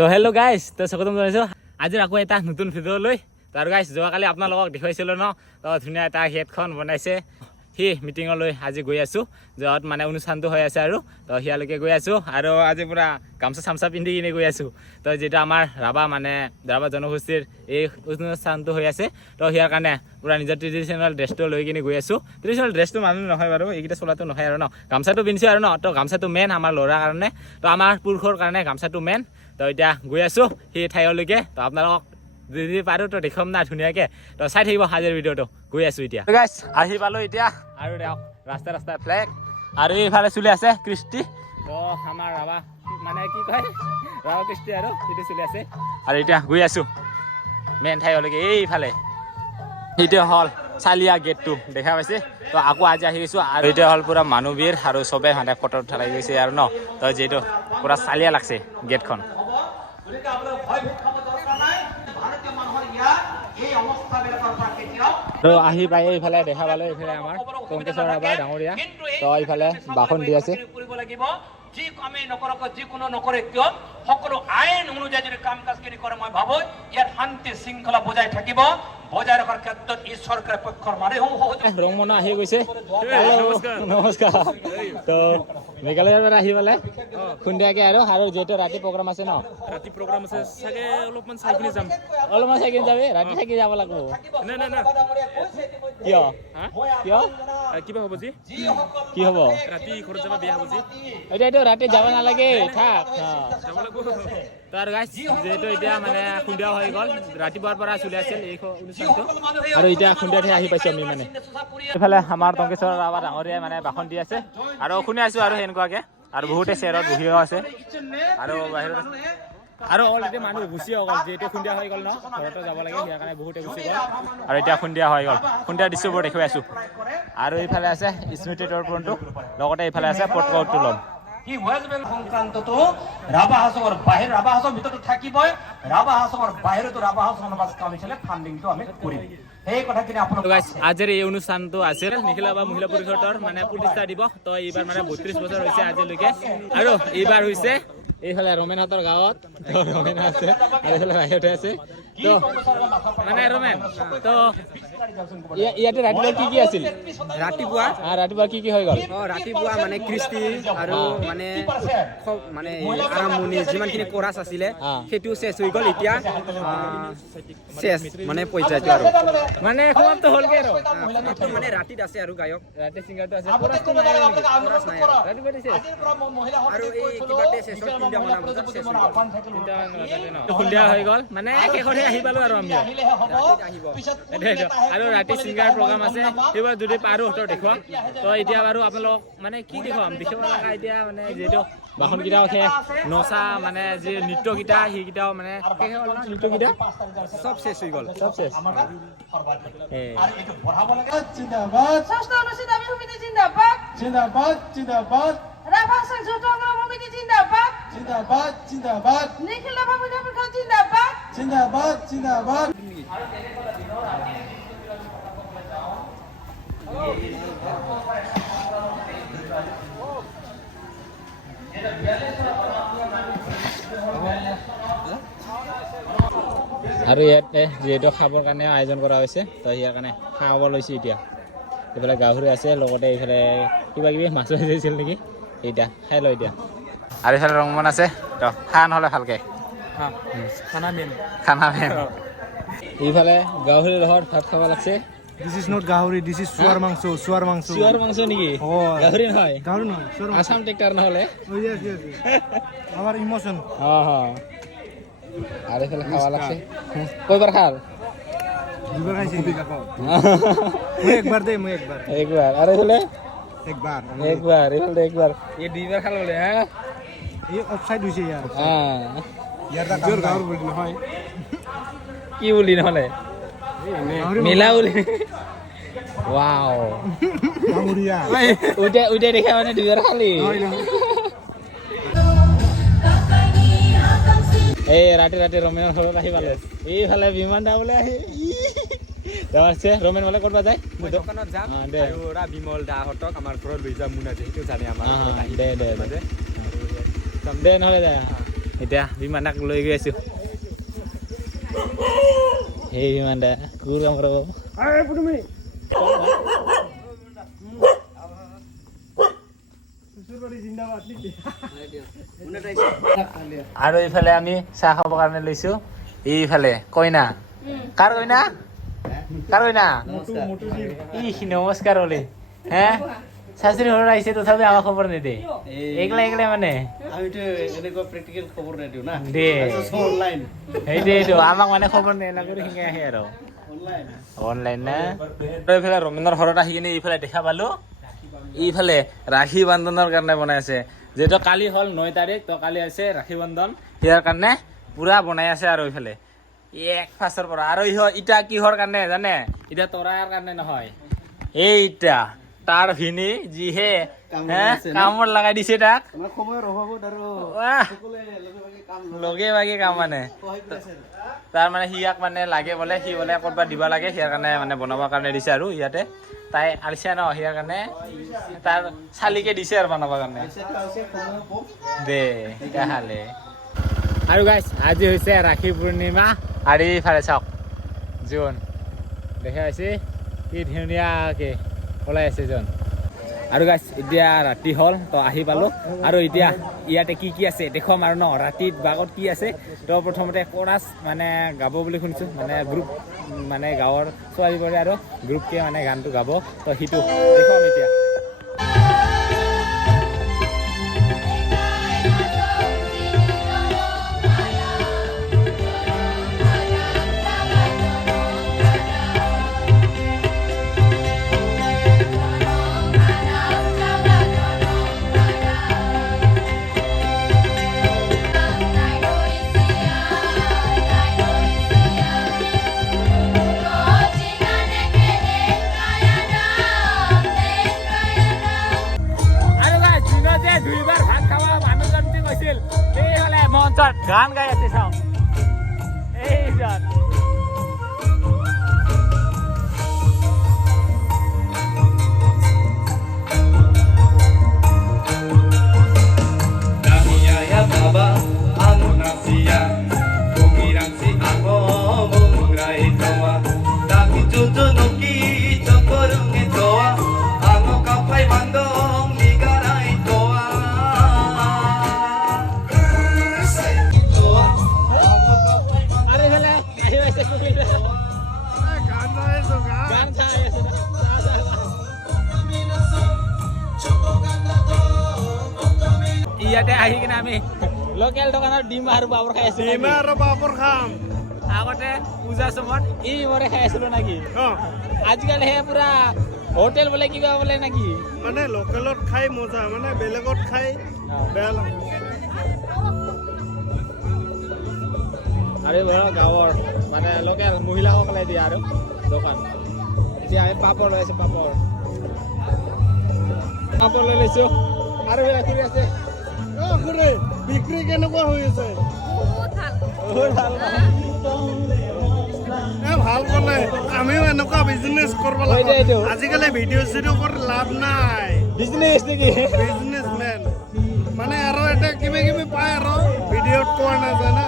তো hello' guys তো স্বাগতম জনাইছোঁ। আজিৰ আকৌ এটা নতুন ভিডিঅ' লৈ। তো আৰু গাইজ যোৱাকালি আপোনালোকক দেখুৱাইছিলোঁ ন? তো ধুনীয়া এটা হেডখন বনাইছে। সি মিটিঙলৈ আজি গৈ আছোঁ। য'ত মানে অনুষ্ঠানটো হৈ আছে আৰু। তো সিয়ালৈকে গৈ আছোঁ। আৰু আজি পূৰা গামোচা চামচা পিন্ধি কিনে গৈ আছোঁ। তো যিটো আমাৰ ৰাভা মানে ৰাভা জনগোষ্ঠীৰ এই অনুষ্ঠানটো হৈ আছে। তো সিয়াৰ কাৰণে পূৰা নিজৰ ট্ৰেডিশ্যনেল ড্ৰেছটো লৈ কিনে গৈ আছোঁ। ট্ৰেডিশ্যনেল ড্ৰেছটো মানুহ নহয় বাৰু, এইকেইটা চলাটো নহয় আৰু ন? গামচাটো পিন্ধিছোঁ আৰু ন? তো গামচাটো মেইন আমাৰ ল'ৰাৰ কাৰণে। তো আমাৰ পুৰুষৰ কাৰণে গামচাটো মেইন তো এতিয়া গৈ আছোঁ সেই ঠাইলৈকে। তো আপোনালোকক যদি পাৰোঁ তো দেখুৱাম না ধুনীয়াকৈ। তো চাই থাকিব আজিৰ ভিডিঅ'টো। গৈ আছোঁ এতিয়া। গাইছ আহি পালোঁ এতিয়া। আৰু দিয়ক ৰাস্তা ৰাস্তাই ফ্লেগ আৰু এইফালে চলি আছে কৃষ্টি। তো আমাৰ ৰাভা মানে কি কয়? ৰাভা কৃষ্টি আৰু সেইটো চলি আছে। আৰু এতিয়া গৈ আছোঁ মেইন ঠাইলৈকে এইফালে। সেইটো হ'ল চালিয়া গেটটো দেখা পাইছে? তো আকৌ আজি আহি গৈছোঁ আৰু এতিয়া হ'ল পূৰা মানুহ ভিৰ আৰু চবে মানে ফটো উঠা লাগি গৈছে আৰু ন? তো যিহেতু পূৰা চালিয়া লাগছে গেটখন ভয় ভীত নাই এই কেতিয়াও তো আহি পাই এইফালে দেখা পালোঁ এইফালে আমাৰ টংকেশ্বৰ ৰাভা ডাঙৰীয়া। তো এইফালে ভাষণ দি আছে। যি কামেই নকৰক যিকোনো নকৰে কিয়? সকলো আইন অনুযায়ী যদি কাম কাজখিনি কৰে মই ভাবো ইয়াত শান্তি শৃংখলা বজাই থাকিব। বজাই ৰখাৰ ক্ষেত্ৰত ই চৰকাৰৰ পক্ষৰ মানে ৰংমনা আহি গৈছে। নমস্কাৰ। তো মেঘালয়ৰ পৰা আহি পেলাই সন্ধিয়াকে আৰু আৰু যিহেতু ৰাতি প্ৰগ্ৰাম আছে ন? ৰাতি প্ৰগ্ৰাম আছে চাগে অলপমান চাই কিনে যাম। অলপমান চাই কিনে যাবি? ৰাতি থাকি যাব লাগিব। নাই নাই নাই কিয়? হা? কিয়? কিবা হ'ব যি কি হ'ব? ৰাতি ঘৰত যাবা বেয়া হ'ব যি এইটো ৰাতি যাব নালাগে থাক যাব লাগিব। তো আৰু গাইছ যিহেতু এতিয়া মানে সন্ধিয়া হৈ গ'ল ৰাতিপুৱাৰ পৰা চলি আছিল এই অনুষ্ঠানটো। আৰু এতিয়া সন্ধিয়াতহে আহি পাইছোঁ আমি মানে। এইফালে আমাৰ টংকেশ্বৰ ৰাভা ডাঙৰীয়াই মানে ভাষণ দি আছে। আৰু শুনি আছোঁ আৰু সেনেকুৱাকৈ। আৰু বহুতে চেয়াৰত বহিও আছে। আৰু বাহিৰত আৰু অলৰেডি মানুহ গুচি গ'ল যিহেতু সন্ধিয়া হৈ গ'ল ন। ঘৰতো যাব লাগে ইয়াৰ বহুতে গুচি গ'ল। আৰু এতিয়া সন্ধিয়া হৈ গ'ল। সন্ধিয়া দৃশ্যবোৰ দেখুৱাই আছোঁ। আৰু এইফালে আছে স্মৃতি তৰ্পণটো। লগতে এইফালে আছে পটকা উত্তোলন সি ৱেষ্ট বেংগল সংক্ৰান্তটো ৰাভা হাজঙৰ বাহিৰ ৰাভা হাজং ভিতৰতো থাকিবই। ৰাভা হাজঙৰ বাহিৰতো ৰাভা হাজং বাছ কাউন্সিলে ফাণ্ডিংটো আমি কৰিম কথাখিনি আপোনালোক তো গাইজ আজিৰ এই অনুষ্ঠানটো আছিল নিখিলা বা মহিলা পৰিষদৰ মানে প্ৰতিষ্ঠা দিৱস। তো এইবাৰ মানে বত্ৰিছ বছৰ হৈছে আজিলৈকে। আৰু এইবাৰ হৈছে এইফালে ৰমেনহঁতৰ গাঁৱত। তো ৰমেন আছে আৰু এইফালে বাহিৰতে আছে। তো মানে ৰমেন তো ইয়াতে ৰাতিপুৱা কি কি আছিল? ৰাতিপুৱা? ৰাতিপুৱা কি কি হৈ গ'ল? অ ৰাতিপুৱা মানে কৃষ্টি আৰু মানে মানে আৰম্ভণি যিমানখিনি কোৰাছ আছিলে। সেইটো চেচ হৈ গ'ল এতিয়া। চেচ মানে পৰ্যায়টো আৰু। মানে সমাপ্ত হ'লগে আৰু। মানে ৰাতিত আছে আৰু গায়ক। ৰাতি ছিংগাৰটো আছে আৰু। এই কিবাতে চেচৰ তিনিটা মান বজাত চেচ হৈ গ'ল সন্ধিয়া হৈ গ'ল মানে শেষতহে আহি পালোঁ আৰু আমি। আৰু ৰাতি ছিংগাৰ প্ৰগ্ৰাম আছে সেইবোৰ যদি পাৰোঁ তো দেখুৱাম তো এতিয়া বাৰু আপোনালোকক মানে কি দেখুৱাম? দেখিব লগা এতিয়া মানে যিহেতু বাহনকেইটাও শেষ নচা মানে যি নৃত্যকেইটা সেইকেইটাও মানে শেষে হ'ল ন? নৃত্যকেইটা চব চেচ হৈ গ'ল। চব শেষ। জিন্দাবাদ। জিন্দাবাদ। জিন্দাবাদ জিন্দাবাদ। ৰাভা সংযুক্ত সংগ্ৰাম জিন্দাবাদ। জিন্দাবাদ জিন্দাবাদ। নিখিল ৰাভা জিন্দাবাদ। জিন্দাবাদ জিন্দাবাদ। আৰু ইয়াতে যিহেতু খাবৰ কাৰণে আয়োজন কৰা হৈছে, তো ইয়াৰ কাৰণে খাব লৈছোঁ এতিয়া। এইফালে গাহৰি আছে, লগতে এইফালে কিবা কিবি মাছো আছিল নেকি? এতিয়া খাই লওঁ এতিয়া। আৰু এইফালে ৰংমন আছে, তো খা নহ'লে ভালকৈ। খানা মেইন খানা এইফালে গাহৰিৰ লগত ভাত খাব লাগছে? দিস ইজ নট গাহৰি দিস ইজ চুয়ার মাংস চুয়ার মাংস। চিঞৰ মাংস নেকি? হয়। গাহৰি নহয়? গাহৰি নহয় আছাম ট্ৰেক্টাৰ নহ'লে? আমার ইমোশন অঁ অঁ আৰু এইফালে খাব লাগছে? কয়বাৰ খাল? দুবার খাইছি মই একবার দে মই একবার একবাৰ। আৰু এইফালে? একবার একবাৰ এইফালে একবাৰ। এই দুইবাৰ খাল বোলে হা? এই অফসাইড হৈছে ইয়াৰ। অঁ ইয়াৰ গাঁৱৰ বুলি নহয়। কি বুলি নহ'লে? মিলা বুলি। ৱাও উইটাই উইটাই দেখা মানে দুইবাৰ খালি। এই ৰাতি ৰাতি ৰমেনৰ ঘৰত আহি পালে। এইফালে বিমান দা বোলে আহি আছে ৰমেন বোলে ক'ৰবাত যায়? মই দোকানত যাম। বিমল দাহঁতক আমাৰ ঘৰত লৈ যাম মুনা যে সেইটো জানে আমাৰ আহি দে, দে। দে নহ'লে যায়। এতিয়া বিমান দাক লৈ গৈ আছোঁ সেই বিমান দা কাম কৰাব আৰু এইফালে আমি চাহ খাবৰ কাৰণে লৈছো এইফালে কইনা কাৰ কইনা কাৰ কইনা ই নমস্কাৰ হলে হে শাশুড়ি ঘৰত আহিছে তথাপি আমাক খবৰ নিদিয়ে। এইগিলা এইগিলা মানে। আমিতো এনেকুৱা প্ৰেক্টিকেল খবৰ নিদিওঁ না। দিয়ে অনলাইন সেইটোৱেইটো আমাক মানে খবৰ নেলাগৰি শিকাই আহে আৰু। অনলাইন অনলাইন না? এইফালে ৰমেনৰ ঘৰত আহি কিনে এইফালে দেখা পালো। এইফালে ৰাখী বান্ধনৰ কাৰণে বনাই আছে। যিহেতু কালি হ'ল ন তাৰিখ তো কালি আছে ৰাখী বন্ধন। ইয়াৰ কাৰণে পুৰা বনাই আছে আৰু এইফালে। এক ফাৰ্ষ্টৰ পৰা। আৰু ইহ ইটা কিহৰ কাৰণে জানে? এতিয়া তৰাৰ কাৰণে নহয়। এই তাৰ ভিনি যিহে কামত? লগাই দিছে তাক। লগে ভাগে কাম মানে। তাৰ মানে সিয়াক মানে লাগে বোলে সি বোলে ক'ৰবাত দিব লাগে সিয়াৰ কাৰণে মানে বনাবৰ কাৰণে দিছে আৰু ইয়াতে। তাই আলিছে ন সিয়াৰ কাৰণে। তাৰ চালিকে দিছে আৰু বনাবৰ কাৰণে। দে তেতিয়াহ'লে আৰু গাইছ আজি হৈছে ৰাখী পূৰ্ণিমা। আৰু এইফালে চাওক। জোন। দেখা পাইছে? কি ধুনীয়াকৈ। ওলাই আছে জন। আৰু গাইছ এতিয়া ৰাতি হ'ল, তো আহি পালোঁ। আৰু এতিয়া ইয়াতে কি কি আছে দেখুৱাম আৰু ন ৰাতিত বাগত কি আছে, তো প্ৰথমতে কৰাচ মানে গাব বুলি শুনিছোঁ মানে গ্ৰুপ মানে গাঁৱৰ ছোৱালীবোৰে আৰু গ্ৰুপকে মানে গানটো গাব, তো সেইটো দেখুৱাম এতিয়া। का गान गाया थे साहब। আহি কিনে আমি লোকেল দোকানত ডিম আৰু বাবৰ খাই আছো ডিম আৰু বাপৰ খাম। আগতে পূজা সময়ত ই মৰে খাই আছিলো নাকি? আজিকালি হে পুৰা হোটেল বোলে কিবা বোলে নাকি? মানে লোকেলত খাই মজা মানে বেলেগত খাই বেয়া লাগে। আৰু এইবোৰ গাঁৱৰ মানে লোকেল মহিলাসকলে দিয়ে আৰু দোকান। এতিয়া আমি পাপৰ লৈ আছো পাপৰ। পাপৰ লৈ লৈছো। আৰু আছে? অ বিক্রি কেনেকুৱা হৈ আছে? ভালো। এ ভালো ক'লে আমিও এনেকুৱা বিজনেছ কৰিব। লাগে আজিকালি ভিডিঅ' চিডিঅ' কৰি লাভ নাই। বিজনেছ নেকি? বিজনেছমেন মানে আৰু এটা কিবা কিবি পায় আৰু ভিডিঅ'ত কোৱা নাযায় না।